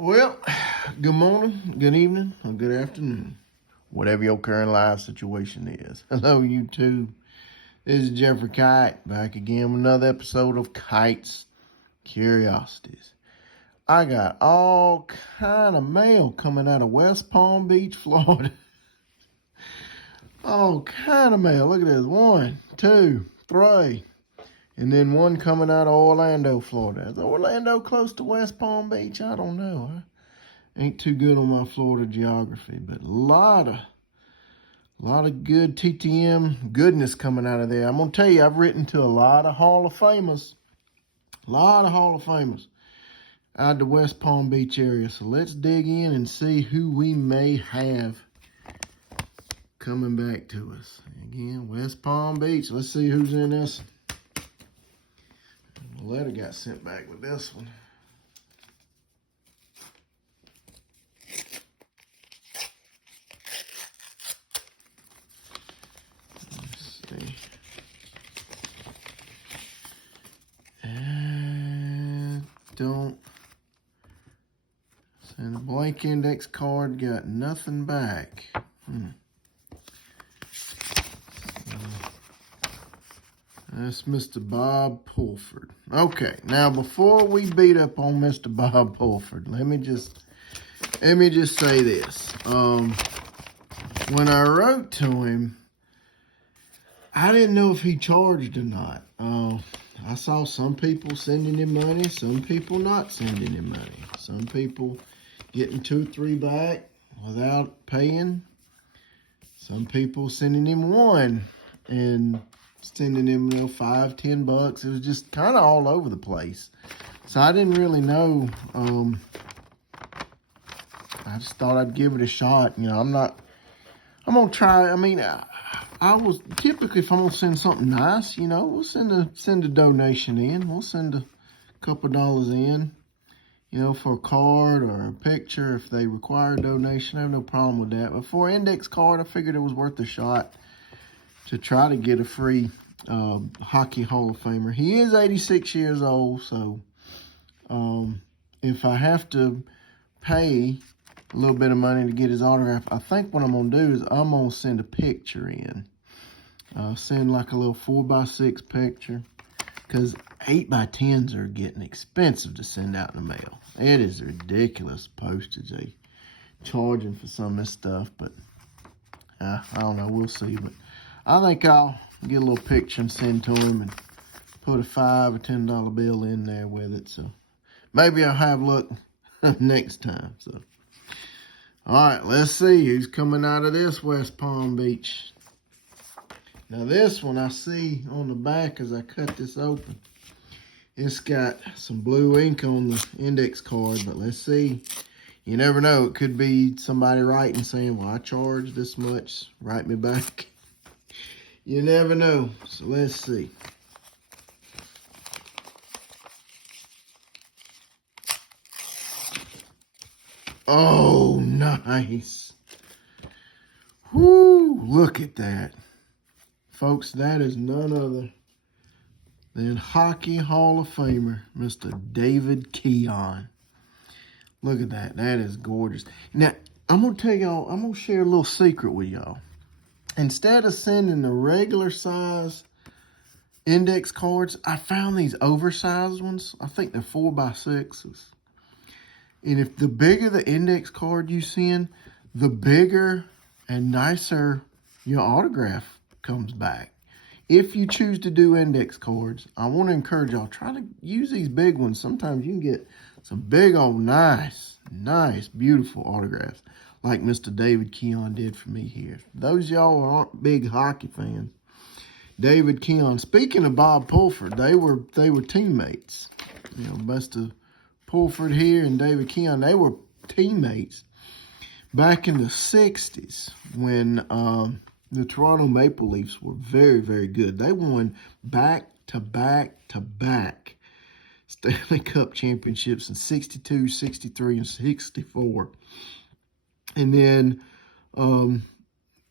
Well, good morning, good evening, or good afternoon, whatever your current life situation is. Hello, YouTube. This is Jeffrey Kite, back again with another episode of Kite's Curiosities. I got all kind of mail coming out of West Palm Beach, Florida. All kind of mail. Look at this. 1, 2, 3. And then one coming out of Orlando, Florida. Is Orlando close to West Palm Beach? I don't know. Ain't too good on my Florida geography, but a lot of good TTM goodness coming out of there. I'm gonna tell you, I've written to a lot of Hall of Famers, out of the West Palm Beach area. So let's dig in and see who we may have coming back to us. Again, West Palm Beach. Let's see who's in this. The letter got sent back with this one. Don't send a blank index card, got nothing back. That's Mr. Bob Pulford. Okay, now before we beat up on Mr. Bob Pulford, let me just say this. When I wrote to him, I didn't know if he charged or not. I saw some people sending him money, some people not sending him money. Some people getting 2 or 3 back without paying. Some people sending him 1 and sending him, $5, $10. It was just kind of all over the place. So I didn't really know. I just thought I'd give it a shot. I'm going to try. I mean, I was typically, if I'm gonna send something nice, we'll send a donation in. We'll send a couple dollars in, for a card or a picture if they require a donation. I have no problem with that. But for an index card, I figured it was worth a shot to try to get a free Hockey Hall of Famer. He is 86 years old, so if I have to pay a little bit of money to get his autograph, I think what I'm going to do is I'm going to send a picture in. Send like a little 4x6 picture, because 8x10s are getting expensive to send out in the mail. It is ridiculous postage they charging for some of this stuff, but I don't know, we'll see. But I think I'll get a little picture and send to him and put a $5 or $10 bill in there with it. So maybe I'll have luck next time. So all right, let's see who's coming out of this West Palm Beach. Now this one I see on the back as I cut this open. It's got some blue ink on the index card, but let's see. You never know. It could be somebody writing saying, well, I charged this much. Write me back. You never know. So let's see. Oh, nice. Whoo, look at that. Folks, that is none other than Hockey Hall of Famer, Mr. David Keon. Look at that. That is gorgeous. Now, I'm going to tell y'all, I'm going to share a little secret with y'all. Instead of sending the regular size index cards, I found these oversized ones. I think they're 4x6s. And if the bigger the index card you send, the bigger and nicer your autograph comes back. If you choose to do index cards, I want to encourage y'all, try to use these big ones. Sometimes you can get some big old nice, beautiful autographs like Mr. David Keon did for me here. Those y'all aren't big hockey fans. David Keon, speaking of Bob Pulford, they were teammates. Mr. Pulford here and David Keon, they were teammates back in the 60s when the Toronto Maple Leafs were very, very good. They won back-to-back Stanley Cup championships in 62, 63, and 64. And then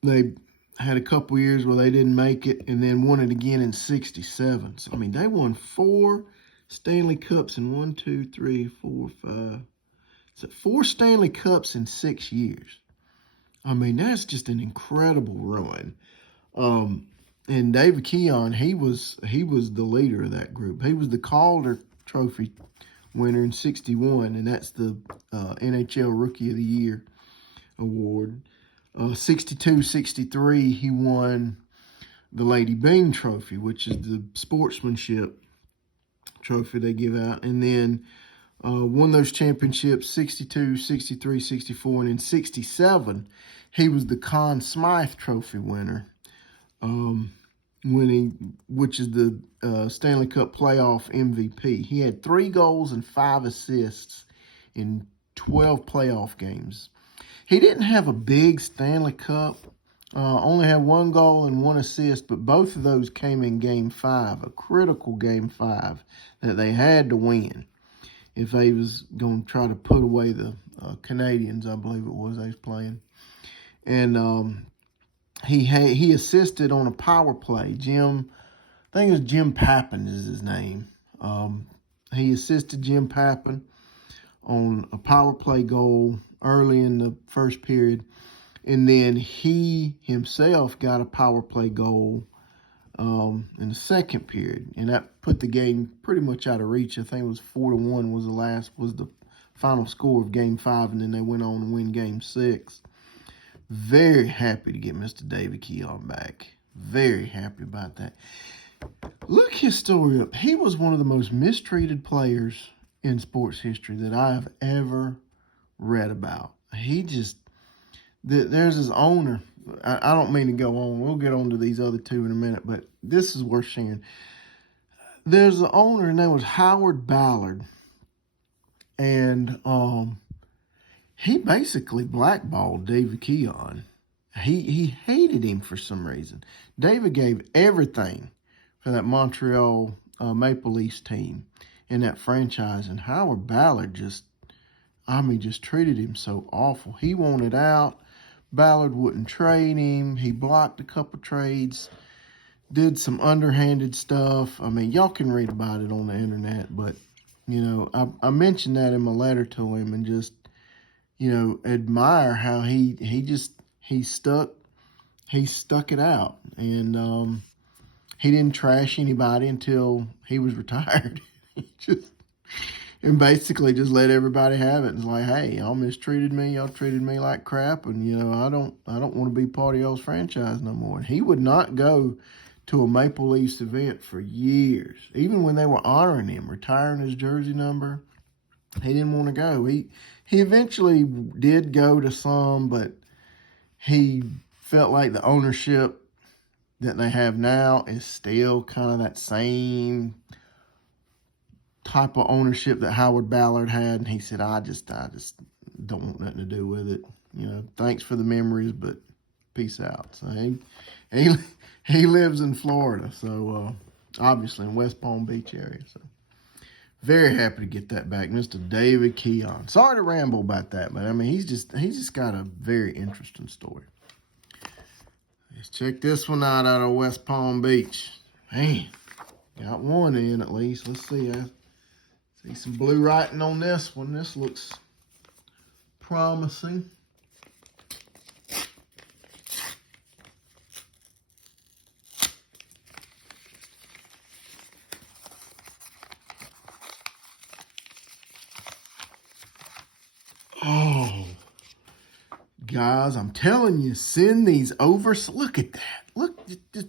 they had a couple years where they didn't make it and then won it again in 67. So, I mean, they won 4 Stanley Cups in 1, 2, 3, 4, 5, 4 Stanley Cups in 6 years. I mean, that's just an incredible run. And David Keon, he was the leader of that group. He was the Calder Trophy winner in '61, and that's the NHL Rookie of the Year award. 62, 63, he won the Lady Byng Trophy, which is the sportsmanship trophy they give out. And then won those championships 62, 63, 64, and in 67, he was the Conn Smythe Trophy winner, which is the Stanley Cup playoff MVP. He had 3 goals and 5 assists in 12 playoff games. He didn't have a big Stanley Cup, only had 1 goal and 1 assist, but both of those came in Game 5, a critical Game 5 that they had to win if they was going to try to put away the Canadians, I believe it was, they was playing. And he assisted on a power play. I think it was Jim Pappin is his name. He assisted Jim Pappin on a power play goal early in the first period. And then he himself got a power play goal in the second period. And that put the game pretty much out of reach. I think it was 4-1 was the final score of Game 5. And then they went on to win Game 6. Very happy to get Mr. David Keon back. Very happy about that. Look his story up. He was one of the most mistreated players in sports history that I have ever read about. There's his owner. I don't mean to go on. We'll get on to these other 2 in a minute, but this is worth sharing. There's an owner, and that was Howard Ballard. And he basically blackballed David Keon. He hated him for some reason. David gave everything for that Montreal Maple Leafs team in that franchise, and Howard Ballard just treated him so awful. He wanted out. Ballard wouldn't trade him. He blocked a couple trades, did some underhanded stuff. I mean, y'all can read about it on the internet, but, I mentioned that in my letter to him and just, admire how he stuck it out. And he didn't trash anybody until he was retired. And basically just let everybody have it. It's like, hey, y'all mistreated me. Y'all treated me like crap. And, I don't want to be part of y'all's franchise no more. And he would not go to a Maple Leafs event for years. Even when they were honoring him, retiring his jersey number, he didn't want to go. He eventually did go to some, but he felt like the ownership that they have now is still kind of that same type of ownership that Howard Ballard had. And he said, I just don't want nothing to do with it. Thanks for the memories, but peace out. So he lives in Florida, so obviously in West Palm Beach area. So very happy to get that back, Mr. David Keon. Sorry to ramble about that, but I mean he's just got a very interesting story. Let's check this one out of West Palm Beach. Man, got one in at least. Let's see. See some blue writing on this one. This looks promising. Oh, guys, I'm telling you, send these over. Look at that. Look, just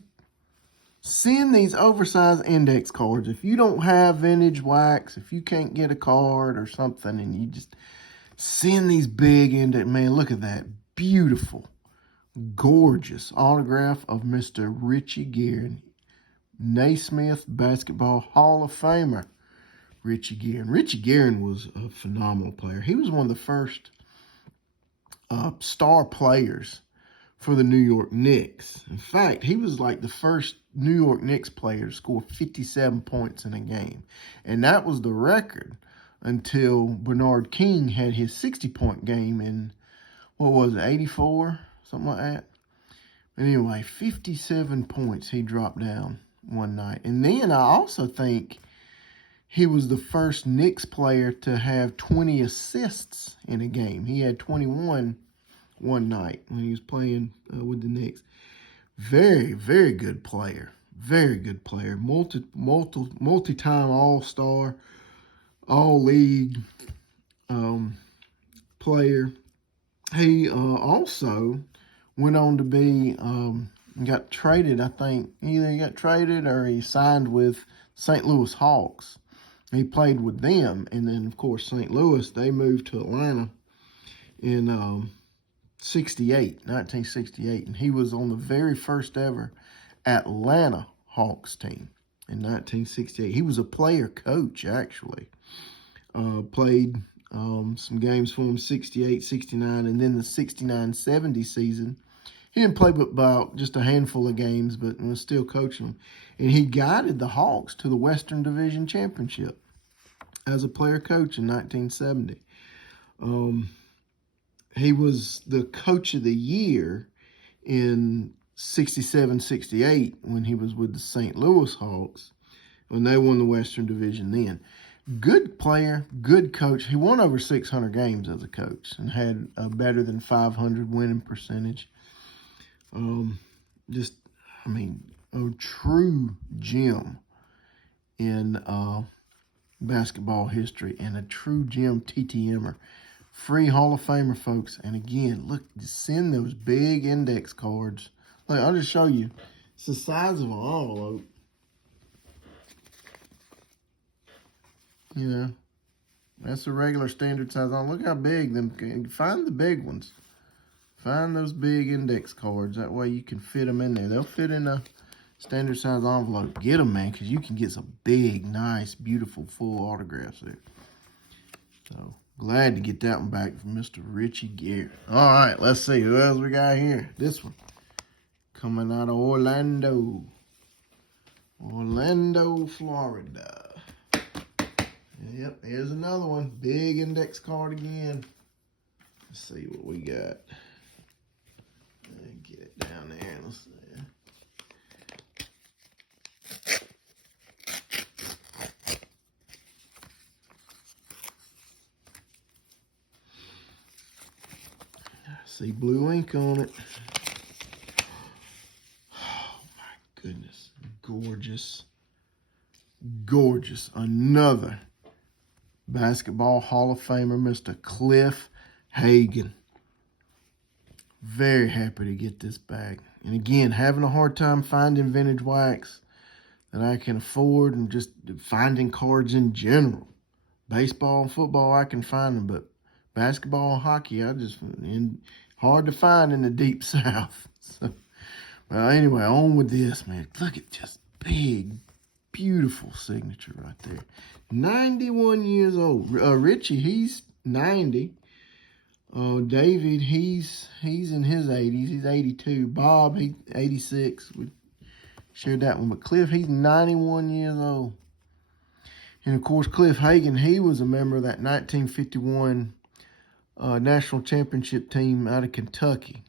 send these oversized index cards. If you don't have vintage wax, if you can't get a card or something, and you just send these big index, man, look at that. Beautiful, gorgeous autograph of Mr. Richie Guerin, Naismith Basketball Hall of Famer. Richie Guerin. Richie Guerin was a phenomenal player. He was one of the first star players for the New York Knicks. In fact, he was like the first New York Knicks player to score 57 points in a game. And that was the record until Bernard King had his 60-point game in, 84? Something like that. Anyway, 57 points he dropped down one night. And then I also think he was the first Knicks player to have 20 assists in a game. He had 21 one night when he was playing with the Knicks. Very, very good player. Very good player. Multi-time All-Star, All-League player. He also went on to be got traded. I think either he got traded or he signed with St. Louis Hawks. He played with them, and then of course St. Louis, they moved to Atlanta in 1968, and he was on the very first ever Atlanta Hawks team in 1968. He was a player coach, actually. Played some games for him, 68, 69, and then the 69-70 season. He didn't play but about just a handful of games, but was still coaching them. And he guided the Hawks to the Western Division Championship as a player coach in 1970. He was the coach of the year in 67-68 when he was with the St. Louis Hawks, when they won the Western Division then. Good player, good coach. He won over 600 games as a coach and had a better than 500 winning percentage. A true gem in basketball history and a true gem TTMer. Free Hall of Famer, folks. And again, look, send those big index cards. Look, I'll just show you. It's the size of an envelope. You know, that's a regular standard size. Look how big them. Find the big ones. Find those big index cards. That way you can fit them in there. They'll fit in a standard size envelope. Get them, man, because you can get some big, nice, beautiful, full autographs there. So, glad to get that one back from Mr. Richie Garrett. All right, let's see. Who else we got here? This one. Coming out of Orlando. Orlando, Florida. Yep, here's another one. Big index card again. Let's see what we got. Get it down there. Let's see. See blue ink on it. Oh my goodness. Gorgeous. Gorgeous. Another Basketball Hall of Famer, Mr. Cliff Hagan. Very happy to get this back. And again, having a hard time finding vintage wax that I can afford, and just finding cards in general. Baseball and football, I can find them, but basketball and hockey, hard to find in the deep south. So, well, anyway, on with this, man. Look at just big, beautiful signature right there. 91 years old. Richie, he's 90. David, he's in his 80s. He's 82. Bob, he's 86. We shared that one. But Cliff, he's 91 years old. And, of course, Cliff Hagan, he was a member of that 1951 national championship team out of Kentucky.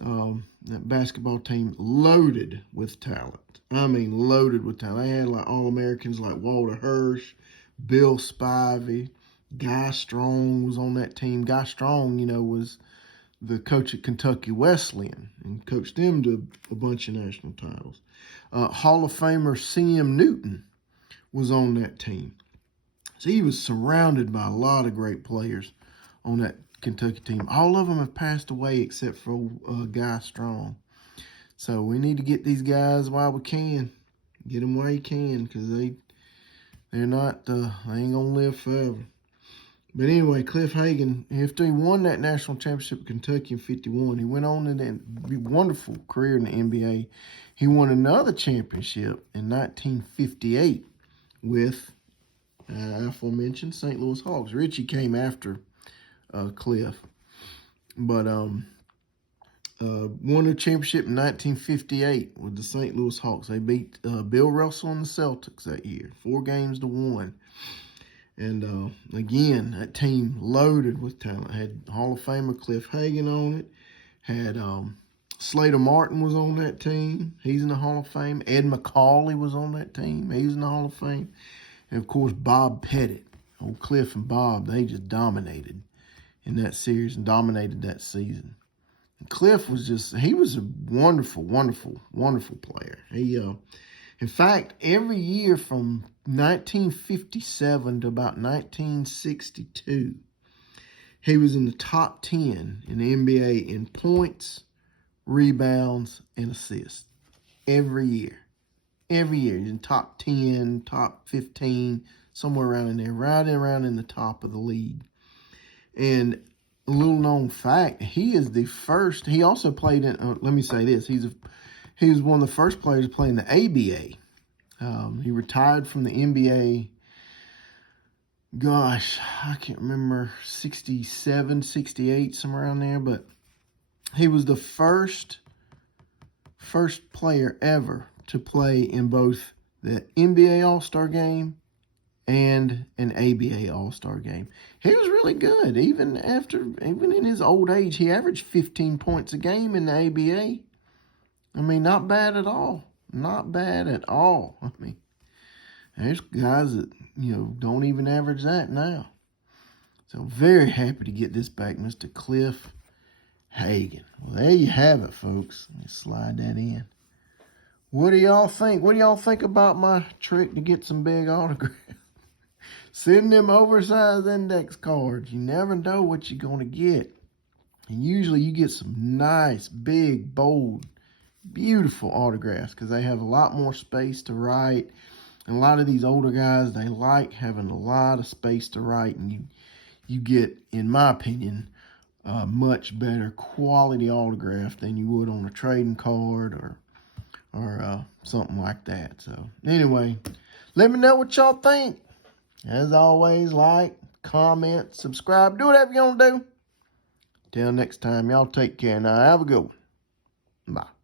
That basketball team loaded with talent. I mean, loaded with talent. They had like All-Americans like Walter Hirsch, Bill Spivey, Guy Strong was on that team. Guy Strong, was the coach at Kentucky Wesleyan and coached them to a bunch of national titles. Hall of Famer C.M. Newton was on that team. So he was surrounded by a lot of great players on that Kentucky team. All of them have passed away except for Guy Strong. So we need to get these guys while we can. Get them while you can, because they're not, they ain't going to live forever. But anyway, Cliff Hagan, after he won that national championship in Kentucky in 51, he went on to a wonderful career in the NBA. He won another championship in 1958 with aforementioned St. Louis Hawks. Richie came after Cliff, but won a championship in 1958 with the St. Louis Hawks. They beat Bill Russell and the Celtics that year, 4-1. And again, that team loaded with talent. Had Hall of Famer Cliff Hagan on it. Had Slater Martin was on that team. He's in the Hall of Fame. Ed McCauley was on that team. He's in the Hall of Fame. And, of course, Bob Pettit. Old Cliff and Bob, they just dominated in that series and dominated that season. And Cliff was he was a wonderful, wonderful, wonderful player. In fact, every year from 1957 to about 1962, he was in the top 10 in the NBA in points, rebounds, and assists. Every year. Every year. He's in top 10, top 15, somewhere around in there, right around in the top of the league. And a little known fact, he is the first, he also played in, let me say this, he was one of the first players to play in the ABA. He retired from the NBA, gosh, I can't remember, 67, 68, somewhere around there, but he was the first player ever to play in both the NBA All-Star Game and an ABA All-Star Game. He was really good. Even in his old age, he averaged 15 points a game in the ABA. I mean, not bad at all. Not bad at all. I mean, there's guys that, don't even average that now. So very happy to get this back, Mr. Cliff Hagan. Well, there you have it, folks. Let me slide that in. What do y'all think? What do y'all think about my trick to get some big autographs? Send them oversized index cards. You never know what you're going to get. And usually you get some nice, big, bold, beautiful autographs because they have a lot more space to write. And a lot of these older guys, they like having a lot of space to write. And you get, in my opinion, a much better quality autograph than you would on a trading card or something like that. So anyway, let me know what y'all think. As always, like, comment, subscribe, do whatever you want to do. Till next time, y'all take care now. Have a good one. Bye.